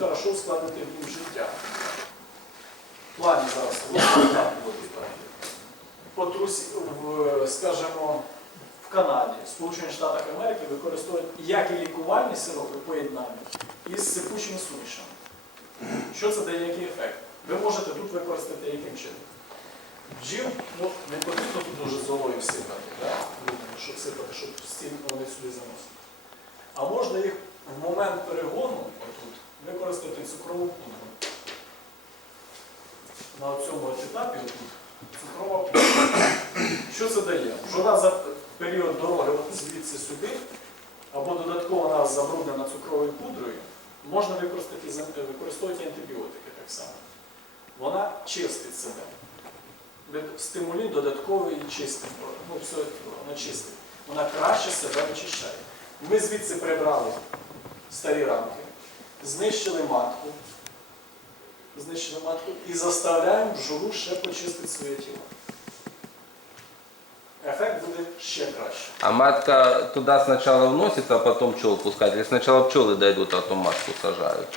хорошо ускладнити їм життя. В плані зараз в, скажімо, в Канаді, в Сполучених Штатах Америки використовують як і лікувальні сиропи поєднання із сипучими сумішами. Що це дає який ефект? Ви можете тут використати яким чином? Бджіл, ну, не потрібно тут дуже золою сипати, да? ну, щоб сипати, щоб стін вони сюди заносили. А можна їх в момент перегону отут, використати цукрову пудру. На цьому етапі цукрова пудра. Що це дає? Бджола за період дороги звідси сюди, або додатково вона забруднена цукровою пудрою, можна використати, використовувати антибіотики так само. Вона чистить себе. Стимулін додатковий і чистить. Ну, все вона чистить. Вона краще себе вичищає. Ми звідси прибрали старі рамки, знищили матку, знищили матку і заставляємо бджолу ще почистити своє тіло. Ефект буде ще краще. А матка туда сначала вносится, а потом пчел пускать? Или сначала пчелы дойдут, а потом матку сажают?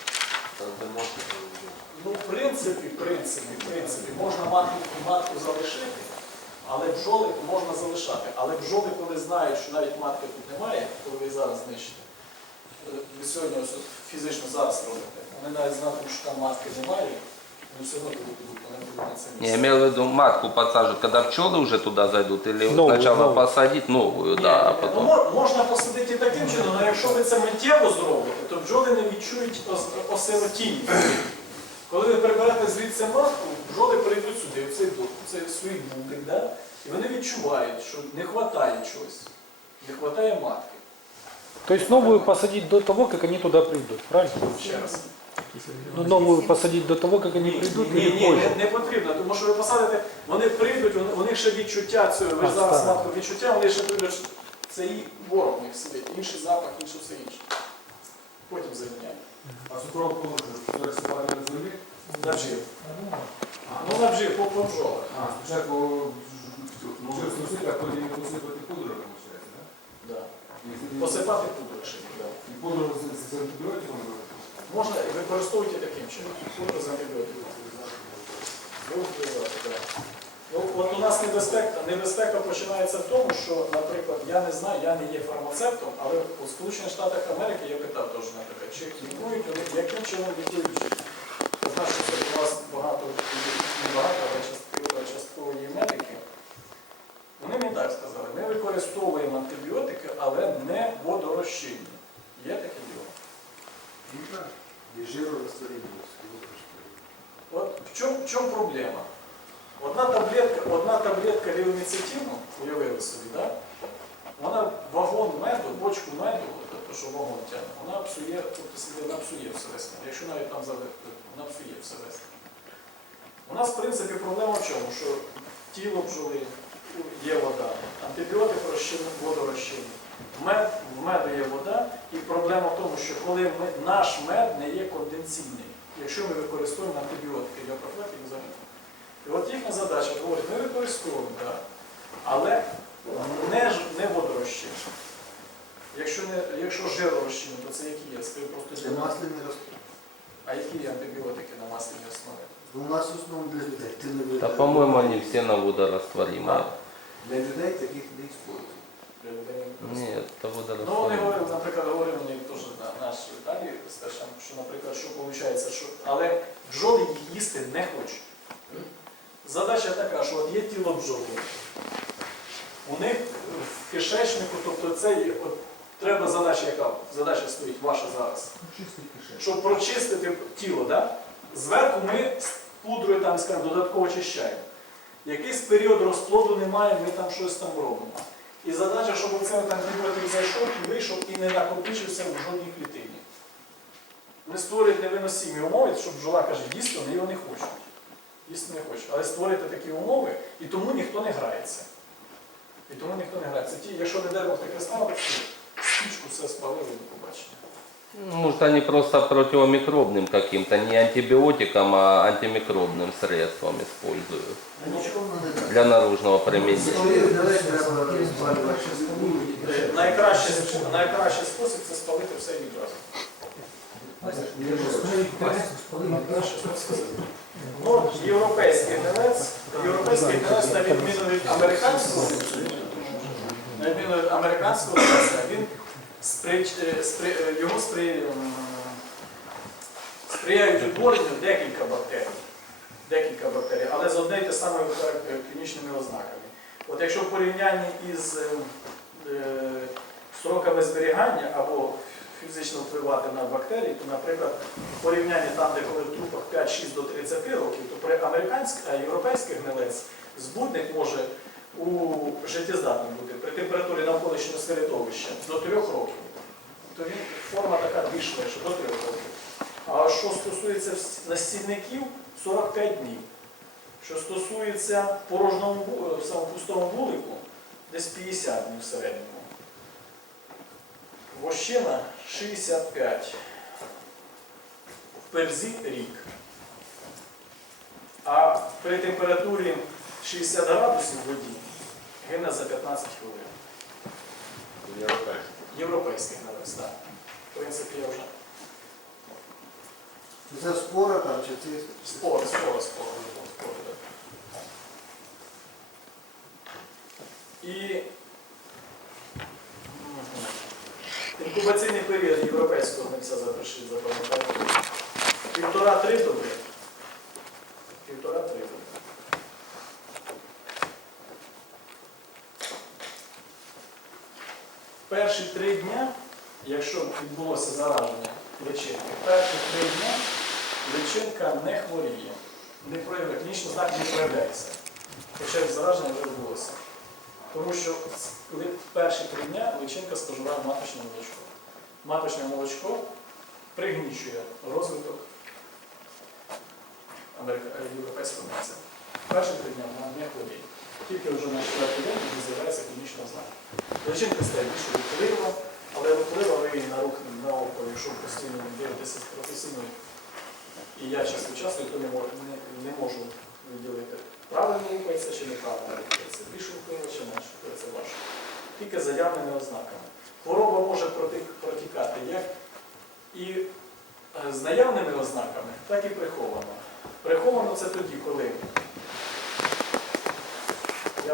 Ну, в принципі, в принципі, в принципі, можна матку, матку залишити, але бджоли можна залишати. Але бджоли, коли знають, що навіть матки тут немає, коли ви зараз знищите, ви сьогодні ось фізично зараз робите, вони навіть знатимуть, що там матки немає, вони все одно туди підуть, вони будуть на це Я місце. имел в виду матку подсаживать, когда пчелы уже туда зайдут, или Новую, сначала новую. посадить новую, да, а ні, ну, потом... мо- можна посадити і таким чином, але якщо ви це миттєво зробите, то бджоли не відчують ос- осиротіння. Коли ви приберете звідси матку, бджоли прийдуть сюди, в цей, бу- в цей свій бублик, да? і вони відчувають, що не вистачає чогось, не вистачає матки. То есть новую посадить до того, как они туда придут, правильно? Ще раз. Ну, новую посадить до того, как они Ні, придут ні, или ні, позже? не, не потрібно, тому що ви посадите, вони прийдуть, вони- у них ще відчуття цього, ви ж зараз старе. матку відчуття, вони ще прийдуть, що це і ворог у них сидить, інший запах, інше все інше. Потім заміняють. А цукрову положу, пересипати на землі? На бджіл. Ну на бджіл, по, по. А, спочатку може зносити, а потім посипати пудру, виходить, так? Да. Посипати пудру ще. Пудру з, антибіотиком? Можна і використовуйте таким чином. Пудру з антибіотиком. Ну, от у нас небезпека, небезпека починається в тому, що, наприклад, я не знаю, я не є фармацевтом, але у Сполучених Штатах Америки я питав теж, наприклад, чи лікують вони, яким чином лікують? Я що у вас багато, багато, але частково, частково є медики. Вони мені так сказали, ми використовуємо антибіотики, але не водорозчинні. Є таке діло? І жиру. От в чому, в чому проблема? Одна таблетка, одна таблетка лівоміцетину, уявили собі, да? вона вагон меду, бочку меду, тобто, що вагон тягне, вона псує, тобто вона псує все весне. Якщо навіть там завести, вона псує все весне. У нас, в принципі, проблема в чому? Що тіло бджоли є вода, антибіотик розчинний, водорозчинний. Мед, в меду є вода, і проблема в тому, що коли ми, наш мед не є конденційний, якщо ми використовуємо антибіотики для профілактики заміни. І от їхня задача говорить, ми використовуємо, так, але не, ж- не водорозчинний. Якщо, не, якщо жиророзчинний, то це які є? Скажи просто для нас. масляний. А які є антибіотики на масляній основі? У нас в основному для людей. Да, по-моему, они все на водорастворимые. Для людей таких не. Для людей? Нет, это Ну, вони водорастворимые. говорили, наприклад, говорили мені теж на наш далі старшим, що, наприклад, що виходить, що але бджоли їх їсти не хочуть. Задача така, що от є тіло бджоли. У них в кишечнику, тобто це є- от, треба задача, яка задача стоїть ваша зараз. Чистий кишек. Щоб прочистити тіло, да? зверху ми з пудрою там, скажімо, додатково очищаємо. Якийсь період розплоду немає, ми там щось там робимо. І задача, щоб оцей антибіотик зайшов і вийшов і не накопичився в жодній клітині. Вони створюють невиносимі умови, щоб бджола каже, їсти вони його не хочуть. Їсти не хочуть. Але створюєте такі умови, і тому ніхто не грається. І тому ніхто не грається. Ті, якщо не Бог таке стало, все, спічку все спалили до побачення. Ну, Может, они просто противомикробным каким-то, не антибиотиком, а антимикробным средством используют Нічого не дає. для наружного применения. Коли людей треба розпалювати Е, Найкращий, найкращий спосіб це спалити все відразу. Ну, європейський гнилець, європейський гнилець, на відміну від американського, на відміну від американського гнилеця, він е, е, його спри, сприяють утворенню декілька бактерій. Декілька бактерій, але з однією та самою клінічними ознаками. От якщо в порівнянні із е, е, строками зберігання або фізично впливати на бактерії, то, наприклад, в порівнянні там, де коли в трупах 5-6 до 30 років, то при американських, а європейських гнилець збудник може у життєздатним бути при температурі навколишнього середовища до 3 років. То він форма така більш лише до 3 років. А що стосується настільників, 45 днів. Що стосується порожнього ву- самому пустому вулику, десь 50 днів в середньому. Вощина 65. В перзі рік. А при температурі 60 градусів в воді гине за 15 хвилин. Європейський гравець, так. В принципі, я вже. Це спора там чи це? Спор, спор, спор, спор. так. І інкубаційний період європейського гнильця запишіть, запам'ятайте. Півтора-три доби. Півтора-три доби. Перші три дня, якщо відбулося зараження личинки, перші три дня личинка не хворіє, не проявляє, клінічний знак не проявляється. Хоча зараження вже відбулося. Тому що перші три дня личинка споживає маточне молочко. Маточне молочко пригнічує розвиток європейського місця. Перші три дня вона не хворіє. Тільки вже на четвертий день тоді з'являється клінічна ознака. Личинка стає більш рухлива, але рухлива ви її на рух на око, якщо постійно дивитеся з професійною і я час від часу то не можу, не, не можу виділити, правильно рухається чи неправильно рухається, більш рухливо чи менш рухливо, це важко. Тільки заявними ознаками. Хвороба може протікати як і е, з наявними ознаками, так і приховано. Приховано це тоді, коли,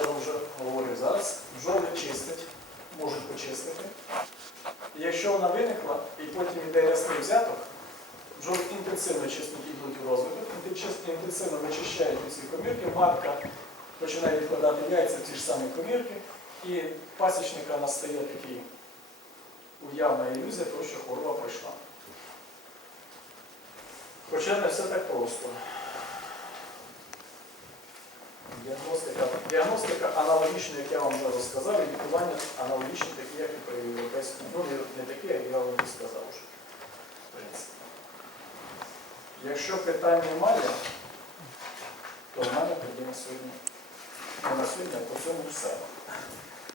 я вам вже говорив зараз, бджоли чистять, можуть почистити. Якщо вона виникла і потім йде рясний взяток, бджоли інтенсивно чистить йдуть в розвиток, інтенсивно- вичищають ці комірки, матка починає відкладати яйця в ті ж самі комірки, і пасічника настає такий уявна ілюзія, того, що хвороба пройшла. Хоча не все так просто. Діагностика, діагностика аналогічна, як я вам вже розказав, і лікування аналогічне, такі, як і при європейському. Ну, не- такі, як я вам не сказав вже. Якщо питань немає, то в мене тоді на сьогодні, не на сьогодні, а по цьому все.